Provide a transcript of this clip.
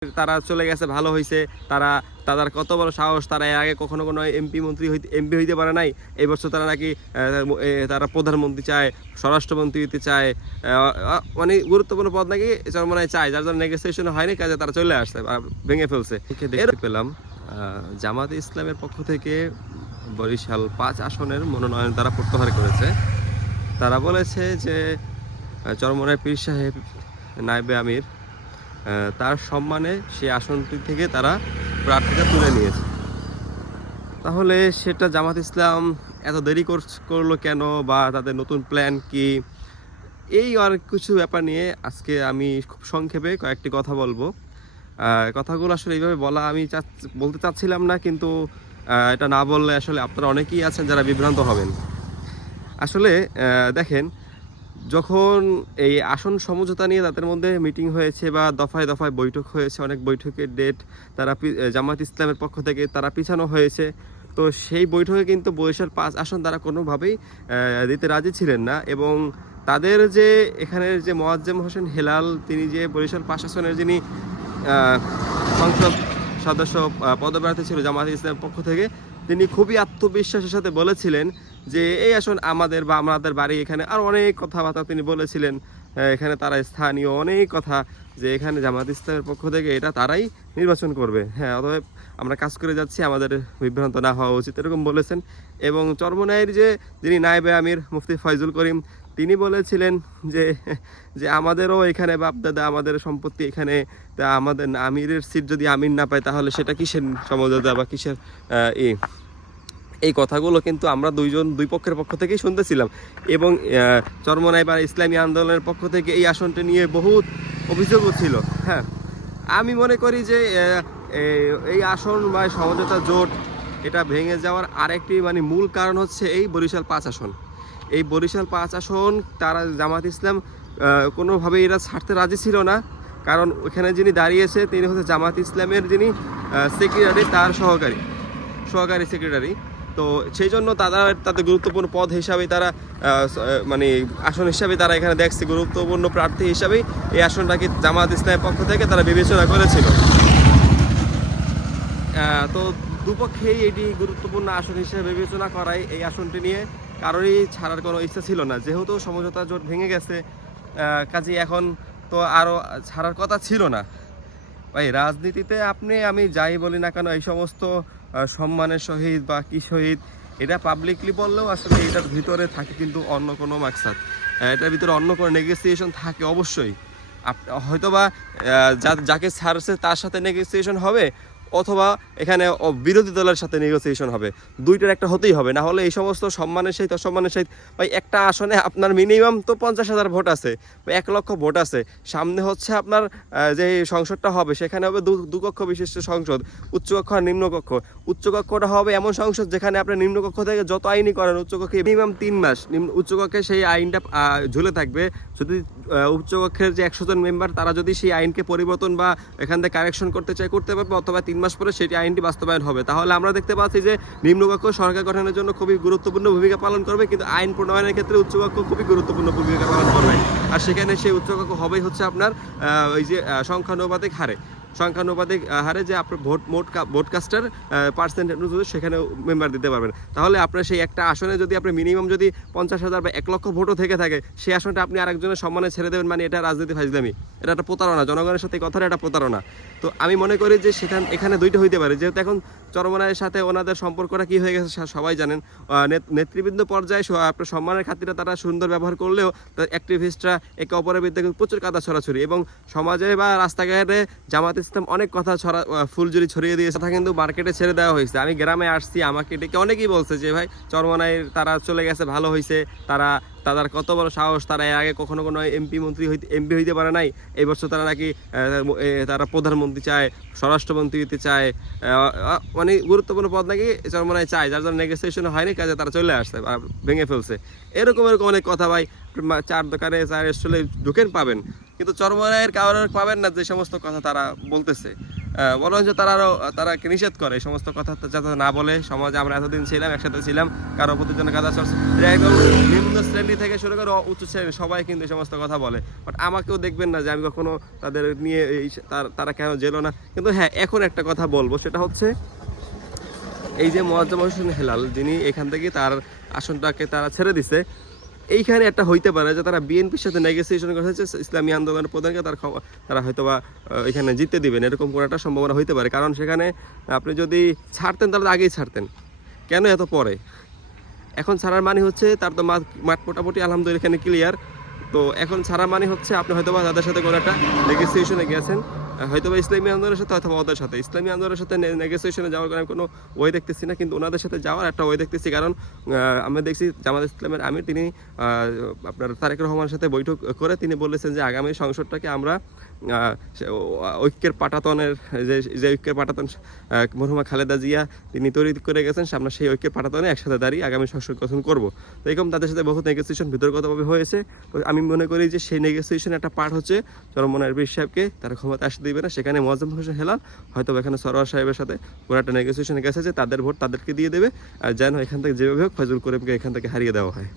তারা চলে গেছে ভালো হয়েছে। তারা তাদের কত বড় সাহস, তারা এর আগে কখনো কোনো এমপি হইতে পারে নাই। এই বছর তারা নাকি তারা প্রধানমন্ত্রী চায়, স্বরাষ্ট্রমন্ত্রী হইতে চায়, মানে গুরুত্বপূর্ণ পদ নাকি চরমোনাই চায়, যার জন্য নেগোসিয়েশন হয়নি, কাজে তারা চলে আসছে, ভেঙে ফেলছে। দেখতে পেলাম জামাতে ইসলামের পক্ষ থেকে বরিশাল 5 আসনের মনোনয়ন তারা প্রত্যাহার করেছে। তারা বলেছে যে চরমোনাই পীর সাহেব নায়েবে আমির তার সম্মানে সেই আসনটি থেকে তারা প্রার্থীটা তুলে নিয়েছে। তাহলে সেটা জামাত ইসলাম এত দেরি করলো কেন, বা তাদের নতুন প্ল্যান কি, এই আর কিছু ব্যাপার নিয়ে আজকে আমি খুব সংক্ষেপে কয়েকটি কথা বলবো। কথাগুলো আসলে এইভাবে বলা আমি বলতে চাচ্ছিলাম না, কিন্তু এটা না বললে আসলে আপনারা অনেকেই আছেন যারা বিভ্রান্ত হবেন। আসলে দেখেন, যখন এই আসন সমঝোতা নিয়ে তাদের মধ্যে মিটিং হয়েছে বা দফায় দফায় বৈঠক হয়েছে, অনেক বৈঠকের ডেট তারা জামাত ইসলামের পক্ষ থেকে তারা পিছানো হয়েছে। তো সেই বৈঠকে কিন্তু বরিশাল 5 আসন তারা কোনোভাবেই দিতে রাজি ছিলেন না। এবং তাদের যে এখানের যে মোয়াজ্জেম হোসেন হেলাল, তিনি যে বরিশাল 5 আসনের যিনি সংসদ সদস্য পদপ্রার্থী ছিল জামাত ইসলামের পক্ষ থেকে, তিনি খুবই আত্মবিশ্বাসের সাথে বলেছিলেন যে এই আসন আমাদের, বা আমাদের বাড়ি এখানে, আর অনেক কথাবার্তা তিনি বলেছিলেন। এখানে তারা স্থানীয় অনেক কথা, যে এখানে জামাত ইসলামের পক্ষ থেকে এটা তারাই নির্বাচন করবে। হ্যাঁ, অতএব আমরা কাজ করে যাচ্ছি, আমাদের বিভ্রান্ত না হওয়া উচিত, এরকম বলেছেন। এবং চরমোনাইয়ের যিনি নায়েবে আমির মুফতি ফয়জুল করিম, তিনি বলেছিলেন যে যে আমাদেরও এখানে বাপদাদা, আমাদের সম্পত্তি এখানে, তা আমাদের আমিরের সিট যদি আমির না পায় তাহলে সেটা কিসের সমঝোতা বা কিসের এই কথাগুলো কিন্তু আমরা দুই পক্ষের পক্ষ থেকেই শুনতেছিলাম। এবং চরমোনাই বা ইসলামী আন্দোলনের পক্ষ থেকে এই আসনটি নিয়ে বহুত অভিযোগও ছিল। হ্যাঁ, আমি মনে করি যে এই আসন বা সমঝোতা জোট এটা ভেঙে যাওয়ার আরেকটি মানে মূল কারণ হচ্ছে এই বরিশাল 5 আসন। এই বরিশাল 5 আসন তারা জামাত ইসলাম কোনোভাবেই এরা ছাড়তে রাজি ছিল না। কারণ ওখানে যিনি দাঁড়িয়েছে তিনি হচ্ছে জামাত ইসলামের যিনি সেক্রেটারি, তার সহকারী সেক্রেটারি। তো সেই জন্য তাদের গুরুত্বপূর্ণ পদ হিসাবে তারা মানে আসন হিসাবে তারা এখানে দেখছে, গুরুত্বপূর্ণ প্রার্থী হিসাবেই এই আসনটাকে জামাত ইসলামের পক্ষ থেকে তারা বিবেচনা করেছিল। তো দুপক্ষেই এটি গুরুত্বপূর্ণ আসন হিসেবে বিবেচনা করায় এই আসনটি নিয়ে কারোরই ছাড়ার কোনো ইচ্ছা ছিল না। যেহেতু সমঝোতা জোট ভেঙে গেছে, কাজে এখন তো আরও ছাড়ার কথা ছিল না। ভাই, রাজনীতিতে আমি যাই বলি না কেন, এই সমস্ত সম্মানের সহিত বা কি সহিত, এটা পাবলিকলি বললেও আসলে এটার ভিতরে থাকে কিন্তু অন্য কোনো মাকসাদ, এটার ভিতরে অন্য কোনো নেগোসিয়েশন থাকে অবশ্যই। হয়তোবা যাকে ছাড়ছে তার সাথে নেগোসিয়েশন হবে, অথবা এখানে বিরোধী দলের সাথে নেগোসিয়েশন হবে, দুইটার একটা হতেই হবে। না হলে এই সমস্ত সম্মানের সহিত অসম্মানের সহিত, ভাই একটা আসনে আপনার মিনিমাম তো 50,000 ভোট আছে বা 1 লক্ষ ভোট আছে। সামনে হচ্ছে আপনার যে সংসদটা হবে, সেখানে হবে দুকক্ষ বিশিষ্ট সংসদ, উচ্চকক্ষ আর নিম্নকক্ষ। উচ্চকক্ষটা হবে এমন সংসদ যেখানে আপনি নিম্নকক্ষ থেকে যত আইনই করেন, উচ্চকক্ষে মিনিমাম 3 মাস উচ্চকক্ষে সেই আইনটা ঝুলে থাকবে। যদি উচ্চকক্ষের যে 100 জন মেম্বার তারা যদি সেই আইনকে পরিবর্তন বা এখান থেকে কারেকশন করতে চায় করতে পারবে, অথবা 3 মাস পরে সেটি আইনটি বাস্তবায়ন হবে। তাহলে আমরা দেখতে পাচ্ছি যে নিম্নকক্ষ সরকার গঠনের জন্য খুবই গুরুত্বপূর্ণ ভূমিকা পালন করবে, কিন্তু আইন প্রণয়নের ক্ষেত্রে উচ্চকক্ষ খুবই গুরুত্বপূর্ণ ভূমিকা পালন করবে। আর সেখানে সেই উচ্চকক্ষ হবেই হচ্ছে আপনার ওই যে সংখ্যানুপাতিক হারে যে আপনার ভোটকাস্টার পার্সেন্ট অনুযায়ী সেখানে মেম্বার দিতে পারবেন। তাহলে আপনার সেই একটা আসনে যদি আপনি মিনিমাম যদি 50,000 বা 1 লক্ষ ভোটও থেকে থাকে, সেই আসনটা আপনি আরেকজনের সম্মানে ছেড়ে দেবেন, মানে এটা রাজনীতি ফাজলামি, এটা একটা প্রতারণা, জনগণের সাথে কথাটা এটা প্রতারণা। তো আমি মনে করি যে এখানে দুইটা হইতে পারে। যেহেতু এখন চরমোনাইয়ের সাথে ওনাদের সম্পর্কটা কী হয়ে গেছে সবাই জানেন। নেতৃবৃন্দ পর্যায়ে আপনার সম্মানের খাতিরে তারা সুন্দর ব্যবহার করলেও অ্যাক্টিভিস্টরা একে অপরের বিরুদ্ধে প্রচুর কাদা ছড়াছড়ি, এবং সমাজে বা রাস্তাঘাটে জামাত ইসলাম অনেক কথা ফুলঝুরি ছড়িয়ে দিয়েছে, কথা কিন্তু মার্কেটে ছেড়ে দেওয়া হয়েছে। আমি গ্রামে আসছি, আমাকে ডেকে অনেকেই বলছে যে ভাই চরমোনাইয়ের তারা চলে গেছে ভালো হয়েছে, তাদের কত বড় সাহস, তারা এর আগে কখনো কোনো এমপি হইতে পারে নাই। এই বছর তারা নাকি তারা প্রধানমন্ত্রী চায়, স্বরাষ্ট্রমন্ত্রী হইতে চায়, মানে গুরুত্বপূর্ণ পদ নাকি চরমোনাই চায়, যার জন্য নেগোসিয়েশন হয়নি, কাজে তারা চলে আসছে, ভেঙে ফেলছে। এরকম অনেক কথা ভাই, 4 দোকানে 4 স্টলে ঢুকেন পাবেন, কিন্তু চরমোনাইয়ের কারোর পাবেন না যে সমস্ত কথা তারা বলতেছে। বলা হয়েছে তারাকে নিষেধ করে এই সমস্ত কথা যাতে না বলে। সমাজে আমরা এতদিন ছিলাম, একসাথে ছিলাম, কারো প্রতি জন্য কাদা চলছে, একদম নিম্ন শ্রেণী থেকে শুরু করে উচ্চ শ্রেণী সবাই কিন্তু এই সমস্ত কথা বলে। বাট আমাকেও দেখবেন না যে আমি কখনো তাদের নিয়ে তারা কেন জেলো না। কিন্তু হ্যাঁ, এখন একটা কথা বলবো, সেটা হচ্ছে এই যে মোয়াজ্জেম হোসেন হেলাল, যিনি এখান থেকে তার আসনটাকে তারা ছেড়ে দিছে, এইখানে একটা হইতে পারে যে তারা বিএনপির সাথে নেগোসিয়েশন করেছে ইসলামী আন্দোলনের প্রধানকে তারা হয়তো বা এখানে জিততে দিবেন, এরকম কোনো একটা সম্ভাবনা হইতে পারে। কারণ সেখানে আপনি যদি ছাড়তেন তাহলে আগেই ছাড়তেন, কেন এত পরে? এখন ছাড়ার মানে হচ্ছে তার তো মাঠ মোটামুটি আলহামদুলিল্লাহ এখানে ক্লিয়ার। তো এখন ছাড়া মানে হচ্ছে আপনি হয়তো বা তাদের সাথে কোনো একটা নেগোসিয়েশনে গেছেন, হয়তো বা ইসলামী আন্দোলনের সাথে অথবা ওদের সাথে। ইসলামী আন্দোলনের সাথে নেগোসিয়েশনে যাওয়ার আমি কোনো ওয়ে দেখতেছি না, কিন্তু ওনাদের সাথে যাওয়ার একটা ওয়ে দেখতেছি। কারণ আমরা দেখছি জামাত ইসলামের আমির তিনি আপনার তারেক রহমানের সাথে বৈঠক করে তিনি বলেছেন যে আগামী সংসদটাকে আমরা ঐক্যের পাটাতনের যে ঐক্যের পাটাতন মরহুমা খালেদা জিয়া তিনি তৈরি করে গেছেন, আমরা সেই ঐক্যের পাটাতনে একসাথে দাঁড়িয়ে আগামী সংসদ গঠন করবো। তো এরকম তাদের সাথে বহুত নেগোসিয়েশন ভিতরগতভাবে হয়েছে। তো আমি মনে করি যে সেই নেগোসিয়েশন একটা পার্ট হচ্ছে চরমনায়ের বীর সাহেবকে তারা ক্ষমতা আসতে দিবে না। সেখানে মোয়াজ্জেম হোসেন হেলাল হয়তো এখানে সরোয়ার সাহেবের সাথে কোনো একটা নেগোসিয়েশনে গেছে যে তাদের ভোট তাদেরকে দিয়ে দেবে, আর যেন এখান থেকে যেভাবে হোক ফজলুল করিমকে এখান থেকে হারিয়ে দেওয়া হয়।